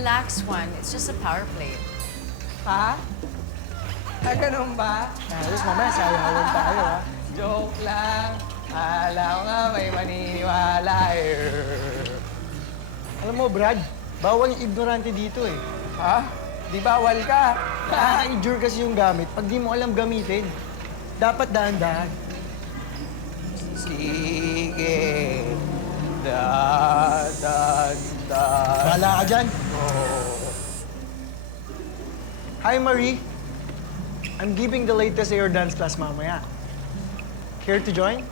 Relax, Juan. It's just a power play. Ha? Ganun ba? Ayos, mamaya sayawan tayo, ha? Joke lang. Akala ko nga may maniniwala Alam mo, Brad, bawal yung ignorante dito, eh. Ha? Di bawal ka? Nakaka-injure kasi yung gamit pag di mo alam gamitin. Dapat dahan-dahan. Sige. Dahan. Wala ka dyan. Hi, Marie. I'm giving the latest air dance class mamaya. Care to join?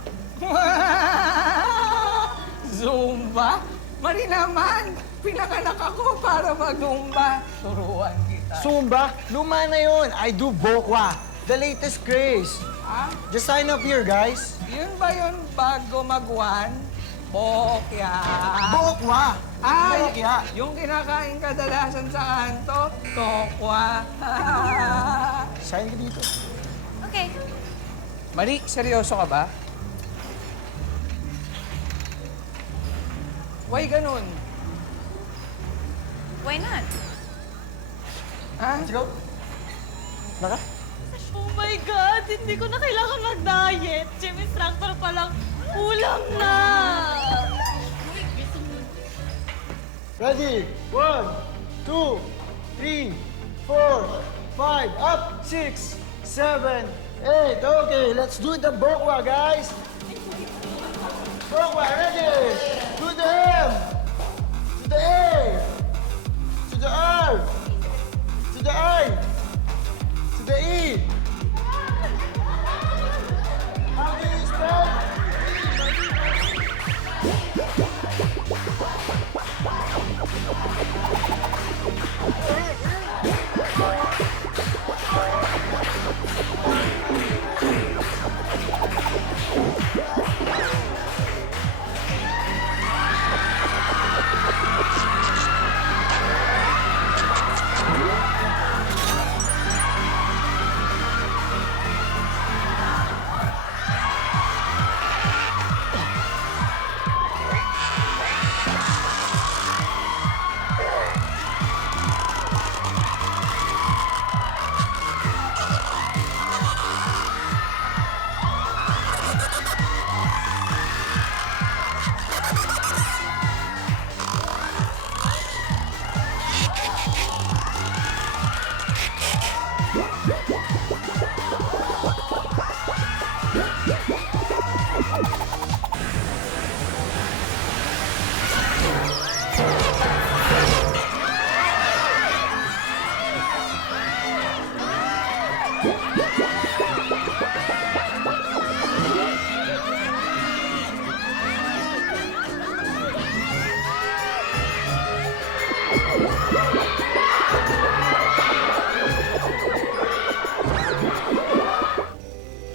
Zumba? Mari naman, pinanganak ako para mag-zumba. Turuan kita. Zumba? Luma na yun. I do Bokwa. The latest craze. Ah, Just sign up here, guys. yun ba yun bago mag-one? Bokya. Bokwa! Ay, Bokya! yung kinakain kadalasan sa kanto, tokwa. Sign ka dito. Okay. Mari, seryoso ka ba? Why ganun? Why not? Ha? Let's go. Naka? Oh my God! Hindi ko na kailangan mag-diet. Gym instructor pa lang. Ulam na! Ready? 1, 2, 3, 4, 5, up, 6, 7, 8. Okay, let's do the Bokwa, guys. Bokwa, ready? To the M, to the A, to the R, to the I, to the E. How do you spell?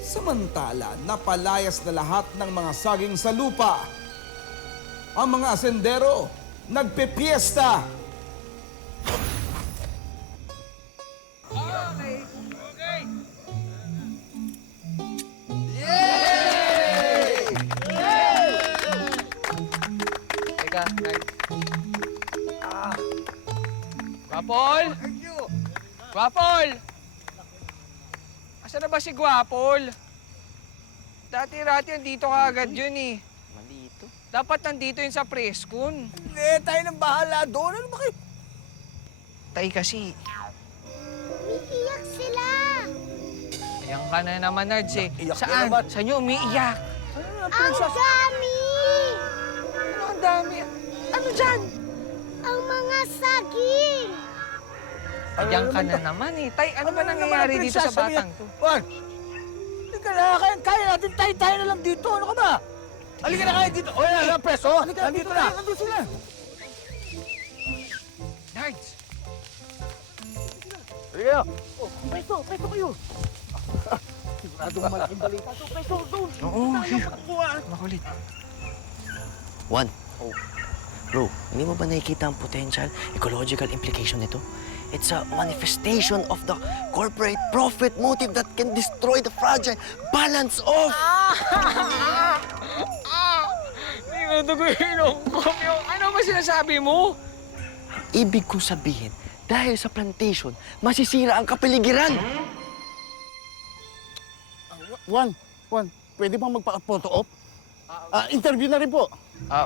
Samantala, napalayas na lahat ng mga saging sa lupa. Ang mga asendero, nagpipiesta. Teka, Guapol! Guapol! Asan na ba si Guapol? Dati-rati nandito ka agad yun eh. Malito. Dapat nandito yun sa preskon. Hindi, tayo nang bahala doon. Ano ba kayo? Tay kasi, Umiiyak sila. ayan ka na naman, Nards eh. Iyak na Saan? naman. Saan nyo umiiyak? Ang dami. Ano ang dami? Ano dyan? Ang mga saging. Ayan ka na naman eh. Tay, ano ba nangyayari dito sa batang to? Juan! Hindi ka na, kaya natin tayo na lang dito. Ano ka ba? Halika na kayo dito. O yan, ang preso. Nandito na. Nandito sila. Nards! Halika. Preso kayo. Siguradong malaking balita. Preso, doon. Oo, makulit. Juan. Bro, hindi mo ba nakikita ang potential ecological implication nito? It's a manifestation of the corporate profit motive that can destroy the fragile balance of... Hindi ko ito ko yung ano ba sinasabi mo? Ibig kong sabihin, dahil sa plantation, masisira ang kapaligiran. Juan, pwede bang magpa-photo op? Interview na rin po.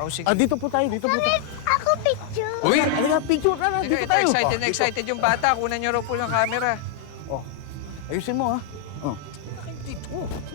O sige. Dito po tayo, dito po tayo. Ako picture. Uy! Halika, picture na, dito Ito, tayo. excited na Dito. excited yung bata. Kunan niyo raw po ng camera. Ayusin mo, ha?